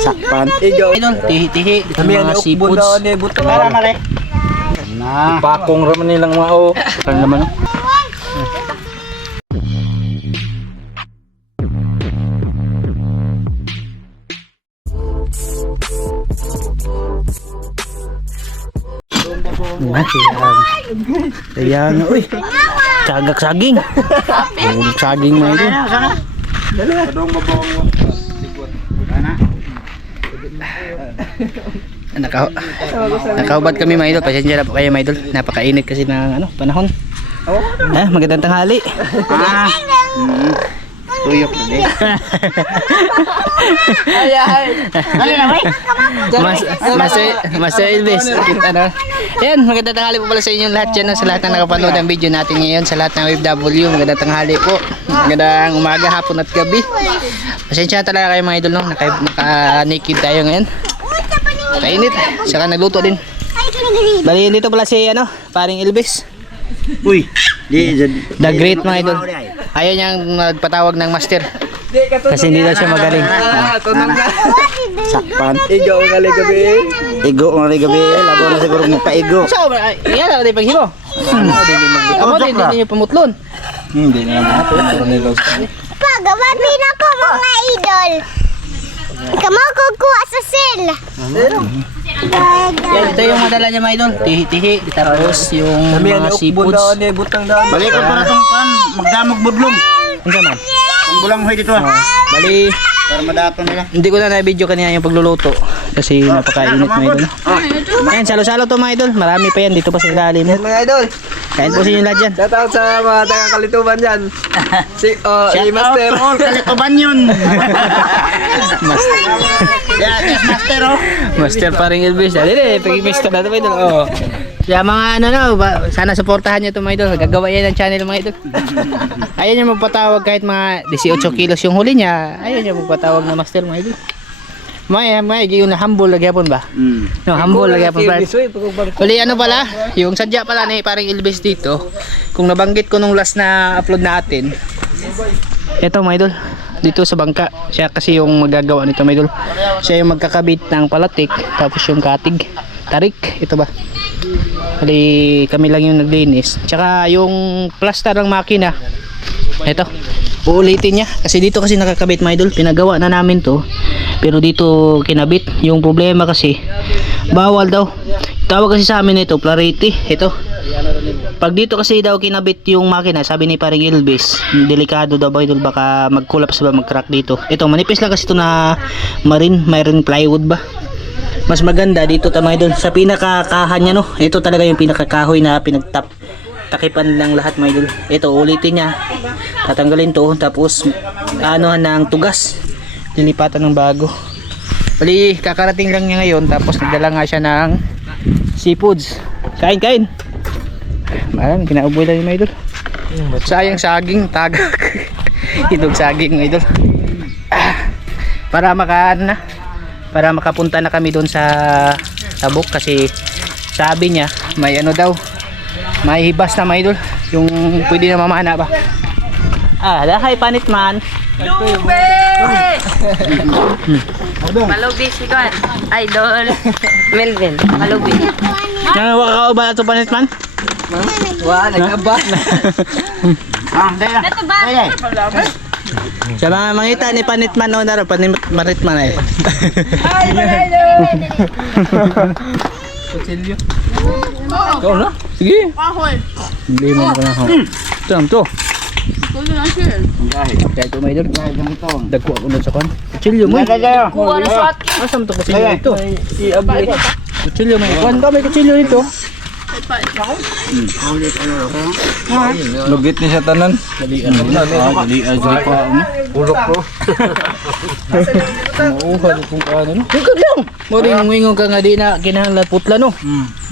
Sakpan. Idol, tihi-tihi. Mga seafoods. Para mare. Na. Pakong raman nilang mao. Kan naman. Ayan, uy. Sagak saging. Saging mo ito. Nakahubad kami mga idol. Pasensya na po kayo mga idol. Napakainit kasi ng panahon. Magandang tanghali. Tuyok na din. Mas Elvis. Yan, magandang tanghali po pala sa inyong lahat dyan. Sa lahat na nakapanood ng video natin ngayon. Sa lahat ng OFW, magandang tanghali po. Magandang umaga, hapon at gabi. Pasensya na talaga kayo mga idol. Naka-naked tayo ngayon. Kainit. Saka nagluto din. Bali dito pala si paring Elvis. Uy. The Great mga idol. Ayaw niyang magpatawag ng master. Kasi hindi daw siya magaling. Sakpan. Igo ang gabi. Igo ang gabi. Labo na siguro magpaigo. So, yan na din paghimo. Amo din niyo pamutlon. Hindi na Pagawain ako mga idol. Kamu kukuha sa sel. Yan, ito yung madala niya mga idol. Tihi-tihi. Tapos yung mga seafoods. Balik ko para itong pan. Magdamog budlong. Ano man? Ang bulang hoy dito. Bali, Para madato nila. hindi ko na na-video kanina yung pagluluto. Kasi napakainit mga idol. Ayan, salo-salo to mga idol. Marami pa yan dito pa sa ilalim. Mga idol. Kain po sa inyo lahat dyan. Shout out sa mga taga-Kalituban dyan. Si Master. All kalituban yun. Master. Yeah, yes, Master oh. Master paring Elvis. Dali, pag-imisto na ito mga idol. Oh. Kaya mga sana supportahan nyo ito mga idol. Gagawa yan ng channel mga idol. Ayaw nyo magpatawag kahit mga 18 kilos yung huli niya. Ayaw nyo magpatawag na master mga idol. May yung humble lagi hapon ba? No, humble lagi hapon. Uli pala, yung sadya pala ni paring Elvis dito. Kung nabanggit ko nung last na upload natin. Ito mga idol. Dito sa bangka. Siya kasi yung magagawa nito mga idol. Siya yung magkakabit ng palatik. Tapos yung katig. Tarik. Ito ba? Kali kami lang yung naglinis. Tsaka yung plaster ng makina. Ito. Uulitin niya. Kasi dito kasi nakakabit mga idol. Pinagawa na namin to. Pero dito kinabit. Yung problema kasi bawal daw. Tawag kasi sa amin ito Clarity. Ito. Pag dito kasi daw kinabit yung makina, sabi ni paring Elvis, delikado daw ba idol, baka mag-collapse ba, mag-crack dito. Ito manipis lang kasi ito na marine plywood ba. Mas maganda dito tama idol sa pinakakahan niya no. Ito talaga yung pinakakahoy na takipan lang lahat mga idol. Ito ulitin niya. Tatanggalin to tapos ng tugas. Lilipatan ng bago. Bali kakarating lang niya ngayon tapos nagdala nga siya ng seafoods. Kain. Maram kinauboy lang yung mga idol. Sayang saging tagak. Idog saging mga idol. Para makapunta na kami doon sa tabok kasi sabi niya may may hibas na mga idol yung pwede na mamana ba. Dahay panit man. Malubi si Kwan. Idol. Melvin. Malubi. Waka ba ito panit man? Wah, nagaba. Ito ba? Sa mga mangita ni panitman no naro panitman ay. Kutsilyo. Ikaw na? Sige. Hindi mo na ho. Ito. Kaya ito may idol. Dagko ako nun sa kwan. Kutsilyo mo. Asam to kutsilyo ito. Kutsilyo mo. Kwan ka may kutsilyo nito. Lugit ni sa tanan. Ulok ko. Mauhal kung ano no. Tingkod lang. Mori ngingong ka nga di na kinahanglan putla no.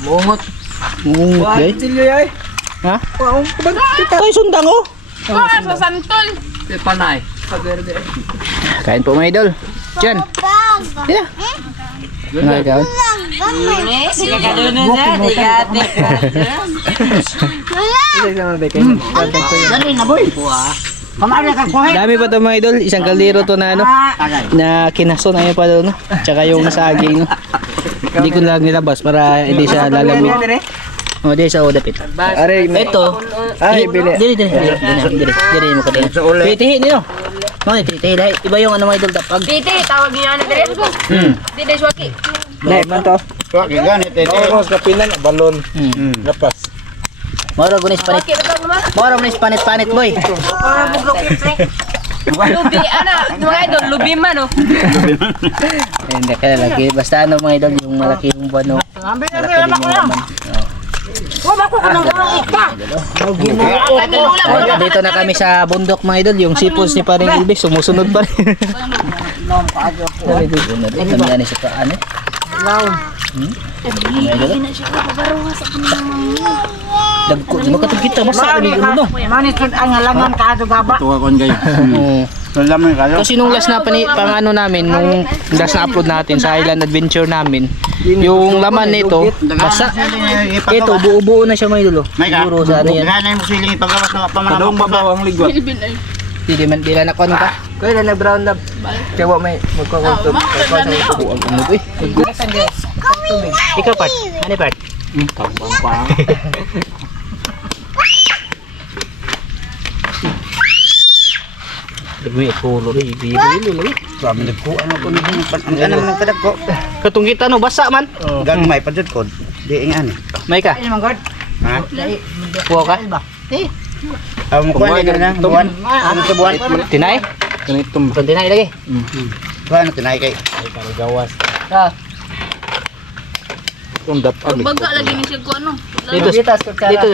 Muungot. Day. Kutsilyo yay. Ha? Ay sundang oh. Sa santol. Panay. Kain po mga idol. Diyan. Yeah. Nga ikaw. Sige ka doon na. Dali na boy. Dami pa to mga idol. Isang kaldero to na ano. Na kinason. Ayun pa doon. No? Tsaka yung nasaging. No? Hindi ko lang nilabas para hindi siya lalamig. O, di sa dapit. Are, Ito. Ay, bili. Dili mo ka din. Titihi nyo. Mga titihi dahil. Iba yung ano mga idol tapag. Titi, tawag niyo na dire. Titi, swaki. Nay, man to. Wag ganit eh. Ako sa pinan, balon. Gapas. Moro gunis panit. Moro gunis panit boy. Lubi, ano, mga idol, lubi man, oh. Hindi ka lagi. Basta ano mga idol, yung malaki yung buwan. Malaki din yung laman. Dito na kami sa bundok mga idol. Yung sipos ni Paring Elvis, sumusunod pa rin. Namiyan siya pa ano? Dagko, di makatag kita. Basta kami ano? Manisod ang halangan kaado gaba. Tuwa kon kayo. Salamat kayo. Kasi nung last na pang ano namin, nung last na upload natin sa Island Adventure namin, yung laman nito, basta ito, buo-buo na siya mga idol. May ka. Siguro sa ano yan. Ganay mo siling ipagawas na pamanamang Babawang ligwat. Hindi man dila na kon ka. Kaya na brown na. Kaya may magkakulto. Ikaw part. Ano part? Kambang pa. Dagwi pulo ri biro lagi. Sabi ko ano ko nung ano nang kadag ko. Katong kita no basa man. Gagmay pa jud ko. Di nga ani. May ka. Ha? Kuha ka. Mo ko ani na buwan. Ano sa buwan? Tinay? Kanitum. Katong tinay lagi. Kuan tinay kay. Gawas. Ah, Undap ag. Baga lagi ni siya ko, ano. dito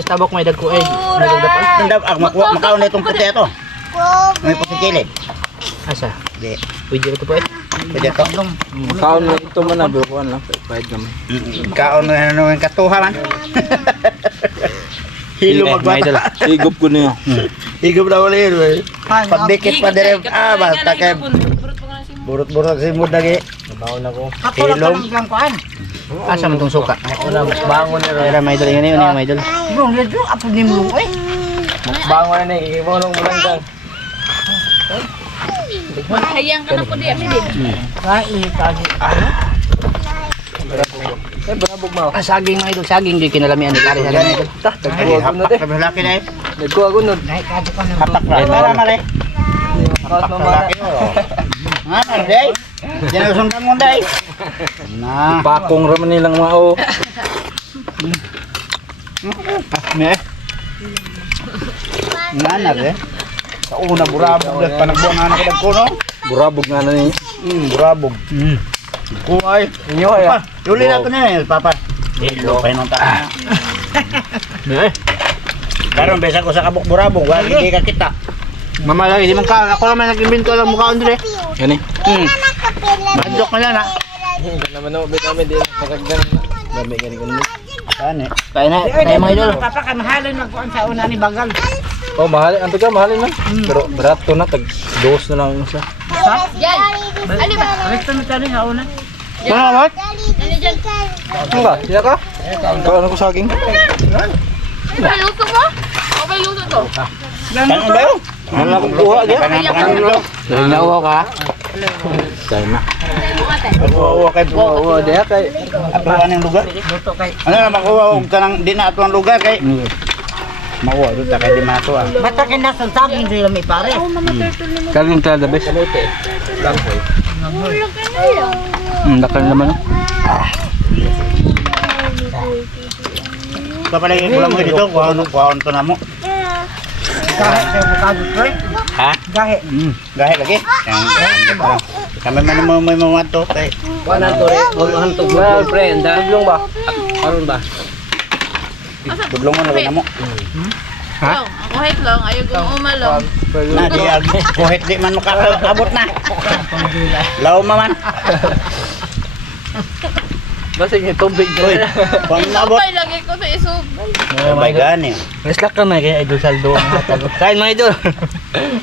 sa tabok may dagko ay. Nagdagdapan. Tandap ak makaon na itong puti ato. May puti kilid. Asa? Di. Pwede ito po eh. Pwede to. Kaon na ito man na bukuan lang. Pahit naman. Kaon na ano yung katuha man. Hilo magbata. Higop ko niyo. Higop na wala yun. Pagdikit pa dire. Basta kay burot-burot si mudagi. Baon ako. Hilom. Asa man tong suka? Bangon ni Pero may idol yun yung may idol. Bro, ledo apo ni mo eh. Bangon na ni ibonong bulanggang. Hayang ka na po di, Abidin. Eh brabog mo. Ah, saging mga idol, saging di kinalamian ni kare saging idol. Tah, tagkuha ko na de. Hapak laki na eh. Nagkuha ko nun. Hapak na. Para mare. Kaos Hapak mo na mana. laki. Nga man day. Diyan ang sundan mo day. Na. Pakong raman nilang mga o. Me. Nga na re. Sa una burabog at panagbuang na nakadag ko no. Burabog nga na ni. Burabog. Kuhay. Inyo ay. Yuli na ito na eh, papa. Hilo pa yung tayo. Karon besa ko sa kabuk burabog, wala hindi ka kita. Mama lagi di man ka, ako naman nag-invento lang mukha andre. Yan eh. Bandok na lang ha. Hindi naman ako namin din pagkagdan. Dami gani ko ni. Saan eh? Kaya na, kaya mga idol. Papakamahalin magkuan sa una ni Bagal. Oh, mahal. Anto ka mahalin man. Pero barato na tag dos na lang isa. Yan! Ano ba? Resto na tani sa una. Salamat. Ano ka? Siya ka? Kaon ako saging. May luto mo? O may luto to? Saan ba yun? Ano akong kuha niya? Dahil nauwa ka. Dahil na. Ako kay Oo, diya kay. Ato ang lugar. Ano na makuha og kanang di na ato ang lugar kay. Makuha dito kay di mato ah. Basta kinasan saging sila may pare. Kaling talaga bes. Dakal naman. Kapalagi ko lang mo dito, kuha to na mo. Gahe sa bukado pre. Ha? Gahe. Gahe lagi. Kami man mo may mawato kay. Kuanan to re. Ulohan to gulong pre. Andang ba? Aron ba? Budlongon na mo. Ha? Ako hit lang, ayaw kong umalong. Na di kuhit di man makakabot na. Law man. Basta yung tubig. Uy, kung nabot. Ay, lagi ko sa isub. Oh my god ni. Reslock ka na kay Idol Saldo. Kain mga idol.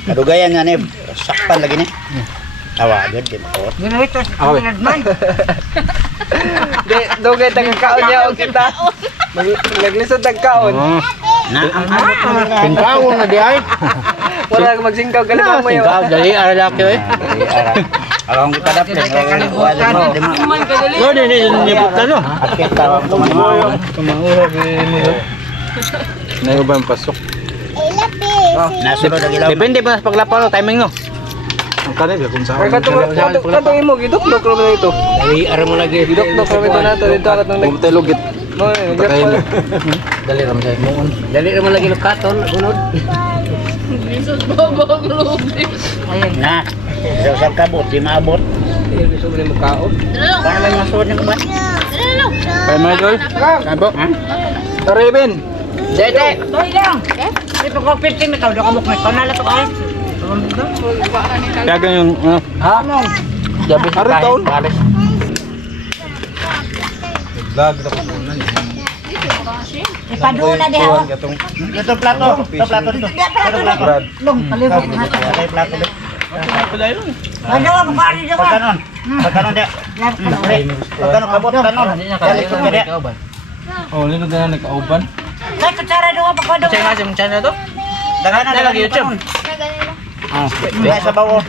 Kadugayan nga ni. Sakpan lagi ni. Awa, agad di mo. Ginawito sa man. Di, dugay tag kaon niya og kita. Naglisod tag kaon. Na ang abot mo nila. Singkaw na di ay. Wala kang magsingkaw, kalima mo yun. Singkaw, dali aralaki eh. Alam kita dapat kalibutan. No, di nipot na no. Akit tawag ko mo. Tumahurap Nayo ba yung pasok? Nasunod ang ilaw. Depende pa sa paglapaw no, timing no. Ang kanil, kung saan. Katong imo, gidok-dok naman ito. Ay, ara mo lagi. Gidok-dok naman ito nato. Dito akat ng nagtalugit. No, nagkakain. Dali ra mo sa mo. Dali ra mo lagi lukaton, gunod. Na. Sa kabot, di maabot. Gusto mo rin magkaon? Para lang masunod ng ba? Kay Michael. Sabo. Raven! Dete. Toy lang. Ito ko 15 ito. Doon ka mukha. Panala to ay. Kaya yung Ha? Jabi Ari taon? Pares. Vlog na ko na. Ipaduna di ako. Ito plato. Ito plato dito. Ito plato. Long, kalibot na. Ito plato dito. Ano ka mukha rin dyan ka? Pagkanon. Pagkanon dia. Pagkanon kabot kanon. Oh, lino na nagkauban. Kaya kutsara doon ka pagkado. Check nga sa channel to. Daghan na Lagi YouTube. Ah, diha sa bawo.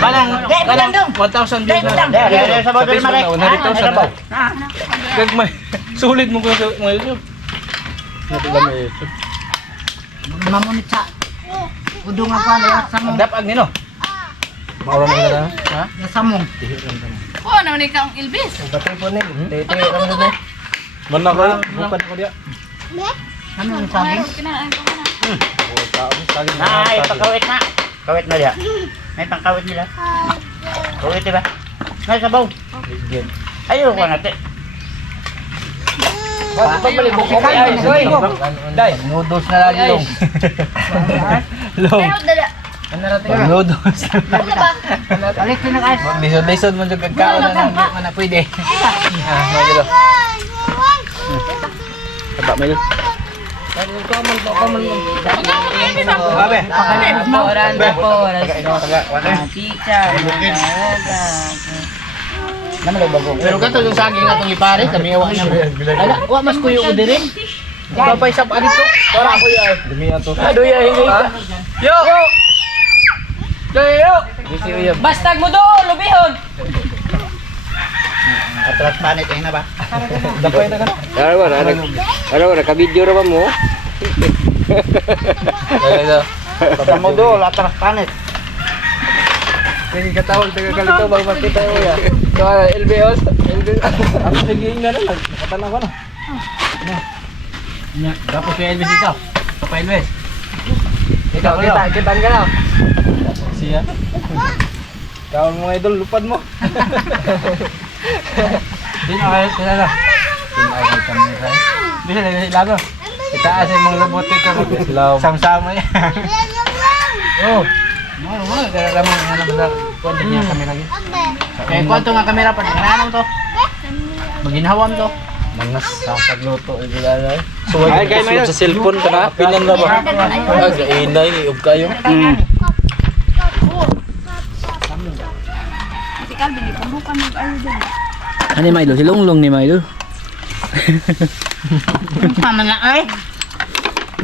Balang 1,000 views na. Diha sa bawo dili malay. Narito sa bawo. Gagmay. Sulit mo ko sa YouTube. Natigamay YouTube. Mamunit sa. Udong nga pa na sa mong. Dapag nino. Maura mo na. Ha? Sa mong. Oh, naman ikaw ang Ilbis. Batay po nil. Tete ano na. Mana ko. Bukan ko dia. Ano ang saging? Nay, pakawit na. Kawit na dia. May pangkawit nila. Kawit diba? Nay sa bawo. Ayo ko natin. Pagbalibok ko ay soy. Dai, noodles na lagi long. Long. Noodles. Balik din na guys. Lisod-lisod man jud kagkaon na nang di man na pwede. Ah, magilo. Taba mil. Abe. Oranda po. Pero gato yung saging natong ipare sa miwa niya. Ala, wa mas kuyo udi rin. Babay sa dito. Para ko ya. Demi ato. Aduh ya hingi. Yo. Yo. Bastag mo do, lubihon. Atras panit na ba? Dapay na ka. Ano ba naka-video ra ba mo? Sa mo do, atras panit. Sige katawag taga kalito bang makita mo ya. So LBOs, ako sige na lang. Nakatanaw ko na. Tapos kay Elvis ikaw. Papa Elvis. Ikaw kita ka na. Siya. Kawal mo idol lupad mo. Din ay kilala. Idol kamera. Bisa lagi lago. Itaas yung mga lubot ito. Sama-sama ya. Oh. Mo, kaya mo nga na kwento niya kamera lagi. Kaya kwento nga kamera pa nananong to. Maginhawam to. Mangas sa pagluto idol. So ay kay may sa cellphone ka na pinan na ba? Ah, gainay ug kayo. Ano yung Milo? Si Longlong ni Milo. Tama na ay.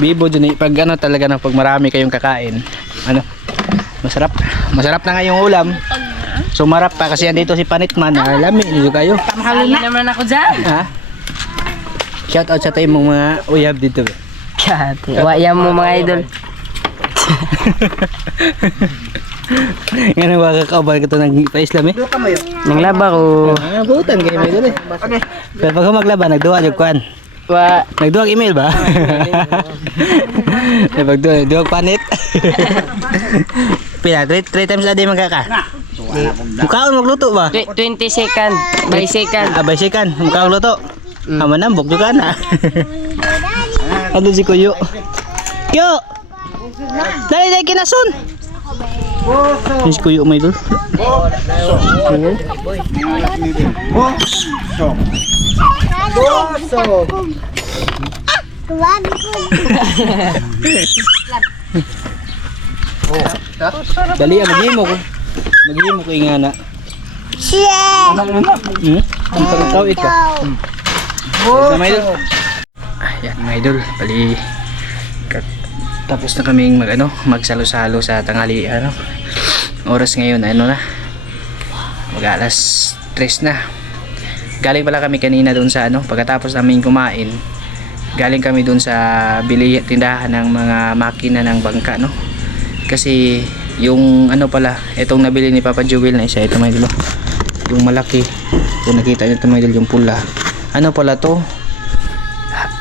Bibo dyan eh. Pag ano talaga na pag marami kayong kakain. Ano? Masarap. Masarap na nga yung ulam. Sumarap pa kasi andito si Panitman. Lami nyo kayo. Mahal naman ako dyan. Ha? Shout out sa tayo mong mga uyab dito. Waya mo mga idol. Nga nang baka kaubal ka ito ng pa-Islam eh. Nanglaba ko. Butan kayo may doon eh. Pero pag maglaba, nagduwa yung kuhan. Wa. Nagduwag email ba? Pag duwag panit. Pila, 3 times a day magkaka. Mukhaon magluto ba? 20 second. By second. Abay sikan, mukhaon luto. Manambok juga na. Ano si Kuyo? Yo! Dali dali kinasun! Yung si Kuyo may doon. Dali, maghimo ko. Maghimo ko ingana. Shit! Ang sarap ito. May doon. Yan mga idol, bali tapos na kaming magsalo-salo sa tanghali oras ngayon na mag alas 3 na. Galing pala kami kanina doon sa pagkatapos namin kumain, galing kami doon sa tindahan ng mga makina ng bangka kasi yung pala itong nabili ni Papa Jewel na isa, ito mga idol, yung malaki, kung nakita nyo ito mga idol, yung pula, pala to,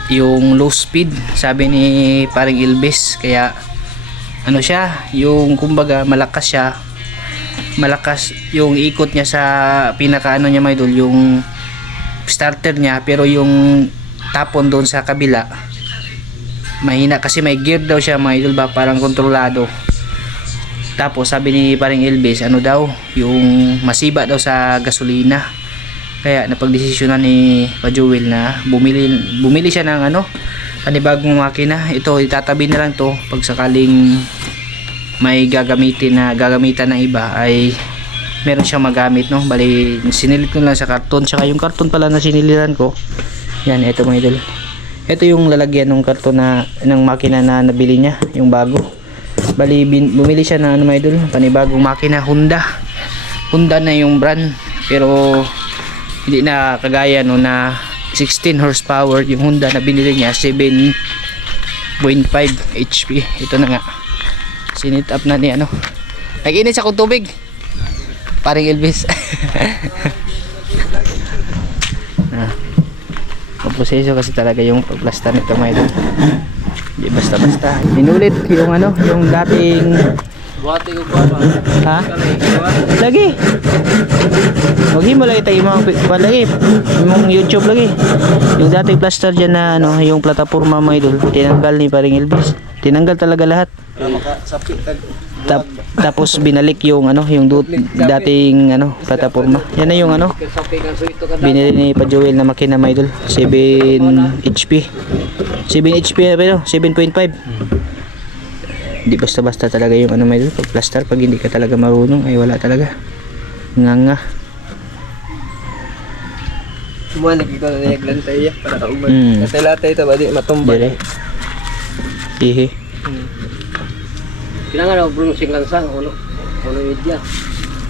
yung low speed sabi ni paring Ilbis, kaya siya, yung kumbaga malakas yung ikot niya sa pinaka niya mga idol, yung starter niya, pero yung tapon doon sa kabila mahina kasi may gear daw siya mga idol ba, parang kontrolado. Tapos sabi ni paring Ilbis daw, yung masiba daw sa gasolina, kaya napagdesisyonan ni Pajuel na bumili siya ng panibagong makina. Ito itatabi na lang to pag sakaling may gagamitan ng iba ay meron siyang magamit bali sinilit ko lang sa karton, tsaka yung karton pala na siniliran ko yan, ito mga idol, ito yung lalagyan ng karton ng makina na nabili niya, yung bago. Bali bumili siya ng mga idol, panibagong makina, Honda na yung brand, pero hindi na kagaya na 16 horsepower yung Honda na binili niya, 7.5 HP. Ito na nga, sinit up na ni nag-init sa kong tubig paring Elvis. Proseso kasi talaga yung pagplastar nito mga idol, hindi basta-basta. Inulit yung yung dating Buhati ko ba? Lagi. Huwag mo lagi tayo mga lagi. Yung YouTube lagi. Yung dating plaster dyan na yung plataforma mga idol, tinanggal ni paring Elvis. Tinanggal talaga lahat. Tapos binalik yung yung dating plataforma. Yan na yung binili ni Pajuel na makina mga idol. 7 HP. 7 HP pero 7.5. Hindi basta-basta talaga yung mga idol, pag plaster, pag hindi ka talaga marunong ay wala talaga. Nga. Semua nakita na yung lantay para kaumag. Kasi latay ito ba di matumba. Dire. Hihi. Kailangan ako brungsing lansang ulo idya.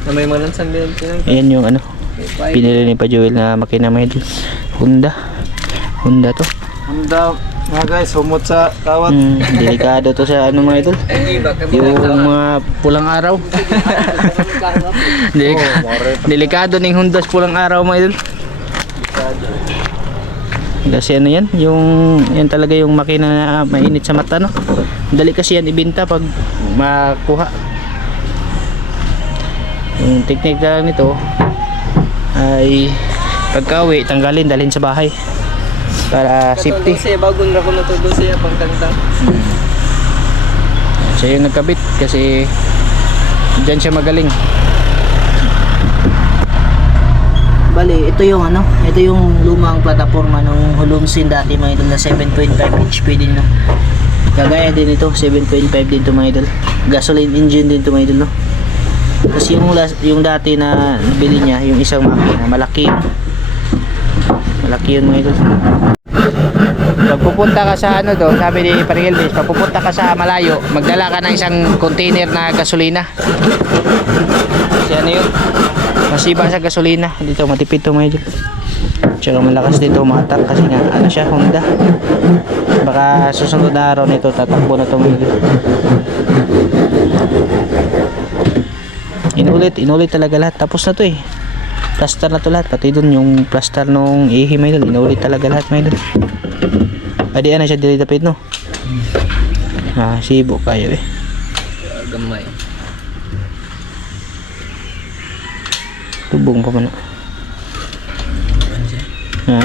Na may mga lansang din pinang. Ayan yung pinili ni Pajuel na makina mga idol. Honda to. Honda mga guys, humot sa kawat. Delikado to sa mga idol. Yung mga pulang araw. Delikado ning Honda sa pulang araw mga idol. Kasi yan, yan talaga yung makina na mainit sa mata Dali kasi yan ibenta pag makuha. Yung technique na lang nito ay pagka-uwi, tanggalin, dalhin sa bahay para safety. Bagon na ko na to siya pang tangtang. Siya yung nagkabit kasi dyan siya magaling. Bali, ito yung ito yung lumang plataforma nung Hulumsin dati mga idol na 7.5 HP din Kagaya din ito, 7.5 din to mga idol. Gasoline engine din to mga idol Kasi yung dati na nabili niya, yung isang makina, malaki yun mga idol. Pag pupunta ka sa sabi ni Paring Elvis, pag pupunta ka sa malayo, magdala ka ng isang container na gasolina. Kasi yun, masiba sa gasolina. Dito matipid to mga idol. Tsaka malakas dito umatak kasi nga siya, Honda. Baka susunod na araw nito tatakbo na to mga idol. Inulit talaga lahat. Tapos na to plaster na to lahat, pati dun yung plaster nung ihi mga idol, inulit talaga lahat mga idol. Adi siya dili dapit sibo kayo Gamay. Tubong pa man. Ha?